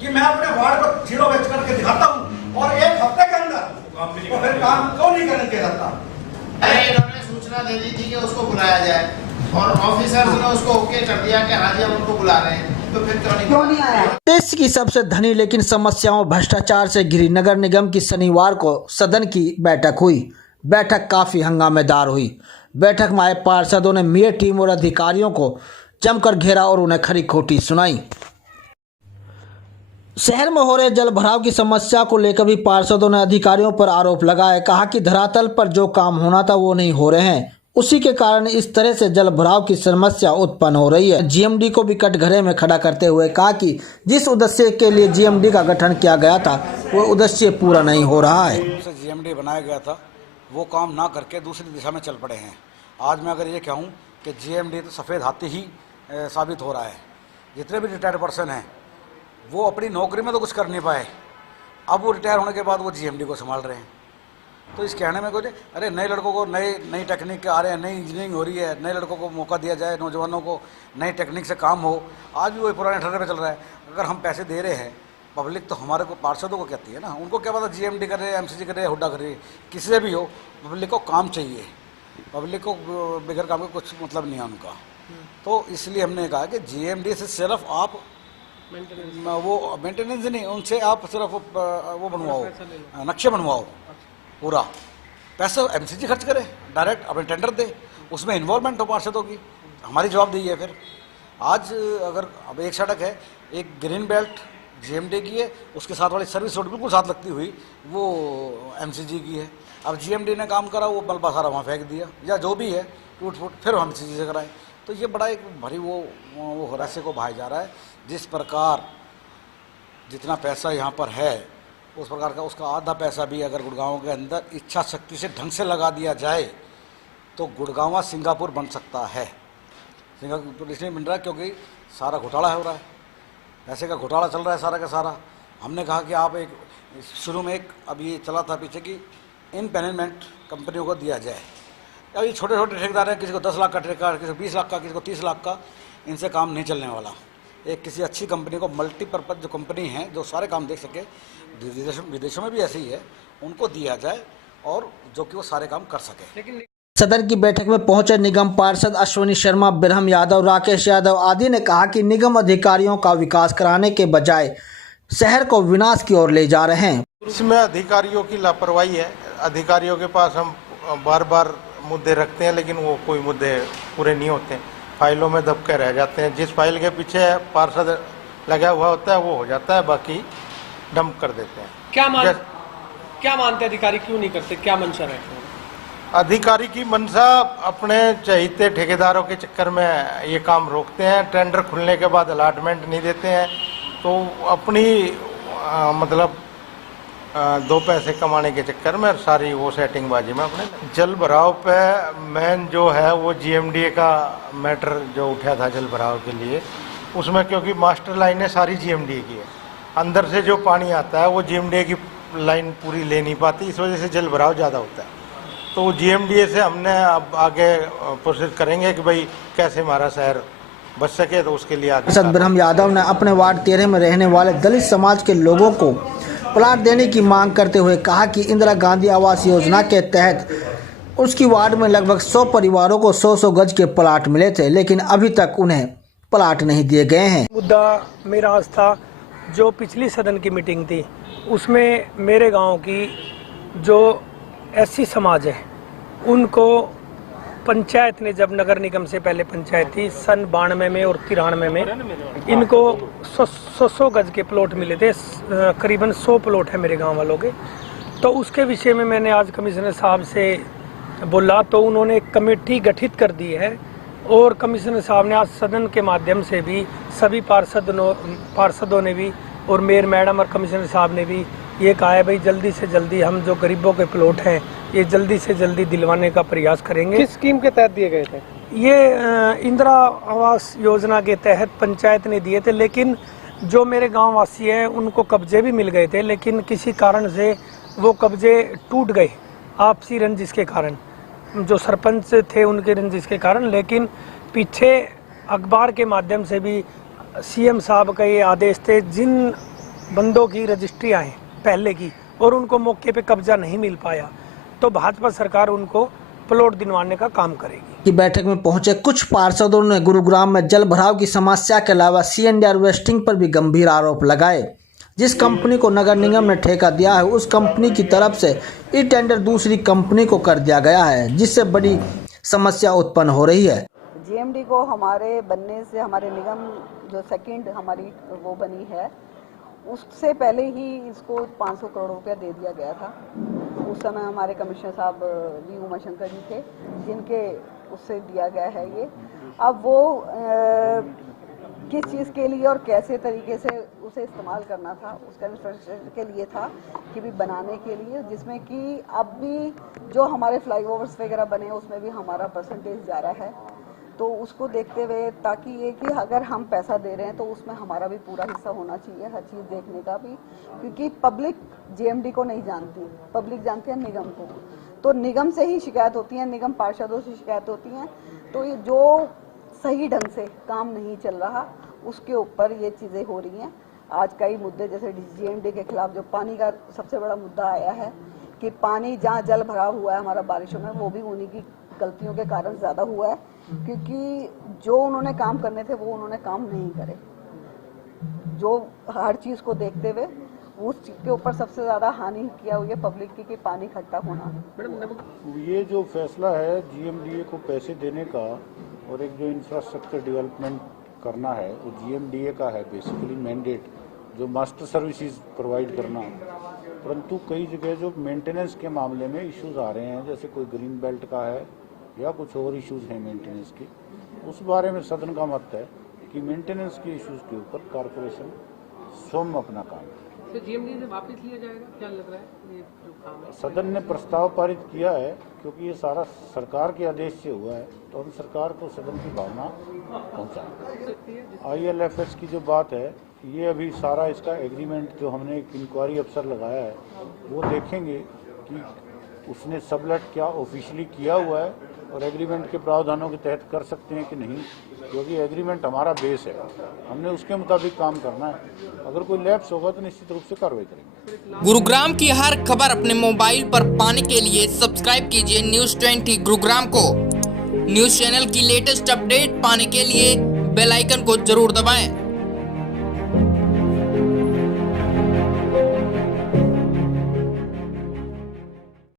कि मैं अपने वार्ड को जीरो बेच करके दिखाता हूँ और एक हफ्ते के अंदर तो फिर काम क्यों नहीं करने के रहता। अरे इन्होंने सूचना दे दी थी कि उसको बुलाया जाए और ऑफिसर्स ने उसको ओके कर दिया कि हाँ जी हम उनको बुला रहे हैं, तो फिर क्यों नहीं आया। देश की सबसे धनी लेकिन समस्याओं भ्रष्टाचार से घिरी नगर निगम की शनिवार को सदन की बैठक हुई। बैठक काफी हंगामेदार हुई। बैठक में आए पार्षदों ने मेयर टीम और अधिकारियों को जमकर घेरा और उन्हें खरी खोटी सुनाई। शहर में हो रहे जल भराव की समस्या को लेकर भी पार्षदों ने अधिकारियों पर आरोप लगाए। कहा कि धरातल पर जो काम होना था वो नहीं हो रहे हैं, उसी के कारण इस तरह से जल भराव की समस्या उत्पन्न हो रही है। जीएमडी को भी कटघरे में खड़ा करते हुए कहा कि जिस उद्देश्य के लिए जीएमडी का गठन किया गया था वो उद्देश्य पूरा नहीं हो रहा है। जीएमडी बनाया गया था वो काम ना करके दूसरी दिशा में चल पड़े हैं। आज मैं अगर ये कहूँ कि जीएमडी तो सफ़ेद हाथी ही साबित हो रहा है। जितने भी रिटायर्ड पर्सन हैं वो अपनी नौकरी में तो कुछ कर नहीं पाए, अब वो रिटायर होने के बाद वो जीएमडी को संभाल रहे हैं। तो इस कहने में कुछ अरे नए लड़कों को नई टेक्निक के आ रहे हैं, नई इंजीनियरिंग हो रही है, नए लड़कों को मौका दिया जाए, नौजवानों को नई टेक्निक से काम हो। आज भी वही पुराने ठर्रे पे चल रहा है। अगर हम पैसे दे रहे हैं, पब्लिक तो हमारे को पार्षदों को कहती है ना, उनको क्या पता जीएमडी कर रहे हैं, एमसीजी कर रहे हैं, हुड्डा कर रही है, किसी से भी हो, पब्लिक को काम चाहिए। पब्लिक को बगैर काम के कुछ मतलब नहीं है उनका। तो इसलिए हमने कहा कि जीएमडी से सिर्फ आप वो मेंटेनेंस नहीं, उनसे आप सिर्फ वो बनवाओ, नक्शे बनवाओ, पूरा पैसा एमसीजी खर्च करे, डायरेक्ट अपने टेंडर दे, उसमें इन्वॉल्वमेंट हो पार्षदों की। हमारी जवाबदेही है। फिर आज अगर अब एक सड़क है, एक ग्रीन बेल्ट जीएमडी की है, उसके साथ वाली सर्विस रोड बिल्कुल साथ लगती हुई वो एमसीजी की है। अब जीएमडी ने काम करा, वो मलबा सारा वहाँ फेंक दिया या जो भी है टूट फूट, फिर हम एमसीजी से कराएं। तो ये बड़ा एक भरी वो रहस्य को बहाया जा रहा है। जिस प्रकार जितना पैसा यहाँ पर है उस प्रकार का उसका आधा पैसा भी अगर गुड़गांव के अंदर इच्छा शक्ति से ढंग से लगा दिया जाए तो गुड़गांव सिंगापुर बन सकता है। सिंगापुर इसलिए बन रहा है क्योंकि सारा घोटाला हो रहा है, पैसे का घोटाला चल रहा है सारा का सारा। हमने कहा कि आप एक शुरू में एक अब ये चला था पीछे कि इनपेनमेंट कंपनियों को दिया जाए। अब ये छोटे छोटे ठेकेदार हैं, किसी को 10 लाख का ठेका, किसी को 20 लाख का, किसी को 30 लाख का, इनसे काम नहीं चलने वाला। एक किसी अच्छी कंपनी को, मल्टीपर्पज़ जो कंपनी है जो सारे काम देख सके, विदेशों में भी ऐसे ही है, उनको दिया जाए और जो कि वो सारे काम कर सके। लेकिन सदन की बैठक में पहुंचे निगम पार्षद अश्विनी शर्मा, ब्रह्म यादव, राकेश यादव आदि ने कहा कि निगम अधिकारियों का विकास कराने के बजाय शहर को विनाश की ओर ले जा रहे हैं। इसमें अधिकारियों की लापरवाही है। अधिकारियों के पास हम बार बार मुद्दे रखते हैं लेकिन वो कोई मुद्दे पूरे नहीं होते, फाइलों में दबके रह जाते हैं। जिस फाइल के पीछे पार्षद लगा हुआ होता है वो हो जाता है, बाकी डंप कर देते हैं। क्या मानते अधिकारी क्यों नहीं करते, क्या मंशा है? अधिकारी की मंशा अपने चहेते ठेकेदारों के चक्कर में ये काम रोकते हैं। टेंडर खुलने के बाद अलॉटमेंट नहीं देते हैं, तो अपनी मतलब 2 पैसे कमाने के चक्कर में सारी वो सेटिंगबाजी में अपने जल भराव पे मेन जो है वो जीएमडी का मैटर जो उठा था जल भराव के लिए, उसमें क्योंकि मास्टर लाइनें सारी जीएमडी की है, अंदर से जो पानी आता है वो जीएमडी की लाइन पूरी ले नहीं पाती, इस वजह से जल भराव ज़्यादा होता है। तो जीएमडी से हमने अब आगे प्रोसेस करेंगे कि भाई कैसे हमारा शहर बच सके, तो उसके लिए आगे। ब्रह्म यादव ने अपने वार्ड 13 में रहने वाले दलित समाज के लोगों को प्लाट देने की मांग करते हुए कहा कि इंदिरा गांधी आवास योजना के तहत उसकी वार्ड में लगभग 100 परिवारों को 100 गज के प्लाट मिले थे, लेकिन अभी तक उन्हें प्लाट नहीं दिए गए हैं। मुद्दा मेरा आज था, जो पिछली सदन की मीटिंग थी उसमें मेरे गांव की जो एससी समाज है उनको पंचायत ने, जब नगर निगम से पहले पंचायत थी सन 92 में और 93 में, इनको 100 गज के प्लॉट मिले थे। करीबन 100 प्लॉट है मेरे गांव वालों के। तो उसके विषय में मैंने आज कमिश्नर साहब से बोला तो उन्होंने एक कमेटी गठित कर दी है और कमिश्नर साहब ने आज सदन के माध्यम से भी सभी पार्षदों ने भी और मेयर मैडम और कमिश्नर साहब ने भी ये कहा है भाई जल्दी से जल्दी हम जो गरीबों के प्लॉट हैं ये जल्दी से जल्दी दिलवाने का प्रयास करेंगे। किस स्कीम के तहत दिए गए थे? ये इंदिरा आवास योजना के तहत पंचायत ने दिए थे, लेकिन जो मेरे गांव वासी हैं उनको कब्जे भी मिल गए थे, लेकिन किसी कारण से वो कब्जे टूट गए, आपसी रंजिश के कारण, जो सरपंच थे उनके रंजिश के कारण। लेकिन पीछे अखबार के माध्यम से भी सीएम साहब का ये आदेश थे, जिन बंदों की रजिस्ट्रियाँ हैं पहले की, और उनको मौके पे कब्जा नहीं मिल पाया, तो भाजपा सरकार उनको प्लॉट दिलवाने का काम करेगी। की बैठक में पहुंचे कुछ पार्षदों ने गुरुग्राम में जल भराव की समस्या के अलावा CND हार्वेस्टिंग पर भी गंभीर आरोप लगाए। जिस कंपनी को नगर निगम ने ठेका दिया है, उस कंपनी की तरफ से ये टेंडर दूसरी कंपनी को कर दिया गया है, जिससे बड़ी समस्या उत्पन्न हो रही है। GMD को हमारे बनने से, हमारे निगम जो सेकंड हमारी वो बनी है, उससे पहले ही इसको 500 करोड़ रुपया दे दिया गया था। उस समय हमारे कमिश्नर साहब वी उमाशंकर जी थे, जिनके उससे दिया गया है ये। अब वो किस चीज़ के लिए और कैसे तरीके से उसे इस्तेमाल करना था, उसका इंफ्रास्ट्रक्चर के लिए था कि भी बनाने के लिए, जिसमें कि अब भी जो हमारे फ्लाईओवर्स वगैरह बने उसमें भी हमारा परसेंटेज जा रहा है। तो उसको देखते हुए, ताकि ये कि अगर हम पैसा दे रहे हैं तो उसमें हमारा भी पूरा हिस्सा होना चाहिए, हर चीज़ देखने का भी, क्योंकि पब्लिक GMD को नहीं जानती, पब्लिक जानती है निगम को। तो निगम से ही शिकायत होती है, निगम पार्षदों से शिकायत होती हैं। तो ये जो सही ढंग से काम नहीं चल रहा, उसके ऊपर ये चीज़ें हो रही हैं। आज कई मुद्दे, जैसे GMD के खिलाफ जो पानी का सबसे बड़ा मुद्दा आया है कि पानी जहाँ जल भरा हुआ है हमारा बारिशों में, वो भी उन्हीं की गलतियों के कारण ज़्यादा हुआ है, क्योंकि जो उन्होंने काम करने थे वो उन्होंने काम नहीं करे। जो हर चीज़ को देखते हुए उस चीज़ के ऊपर सबसे ज़्यादा हानि किया हुई है पब्लिक की, कि पानी इकट्ठा होना। ये जो फैसला है GMDA को पैसे देने का और एक जो इंफ्रास्ट्रक्चर डेवलपमेंट करना है, वो GMDA का है बेसिकली मैंडेट, जो मास्टर सर्विसेज प्रोवाइड करना। परंतु कई जगह जो मेंटेनेंस के मामले में इश्यूज आ रहे हैं, जैसे कोई ग्रीन बेल्ट का है या कुछ और इश्यूज हैं मेंटेनेंस के, उस बारे में सदन का मत है कि मेंटेनेंस के इश्यूज के ऊपर कॉरपोरेशन स्वयं अपना काम करे। तो GMD से वापस लिया जाएगा, क्या लग रहा है ये जो काम है? सदन ने प्रस्ताव पारित किया है, क्योंकि ये सारा सरकार के आदेश से हुआ है, तो हम सरकार को सदन की भावना पहुँचाएं। ILFS की जो बात है, ये अभी सारा इसका एग्रीमेंट जो हमने एक इंक्वायरी अफसर लगाया है, वो देखेंगे कि उसने सबलेट क्या ऑफिशियली किया हुआ है और एग्रीमेंट के प्रावधानों के तहत कर सकते हैं कि नहीं, क्योंकि एग्रीमेंट हमारा बेस है, हमने उसके मुताबिक काम करना है। अगर कोई लैप्स होगा तो निश्चित रूप से कार्रवाई करेंगे। गुरुग्राम की हर खबर अपने मोबाइल पर पाने के लिए सब्सक्राइब कीजिए News 20 गुरुग्राम को। न्यूज चैनल की लेटेस्ट अपडेट पाने के लिए बेल आइकन को जरूर दबाएं।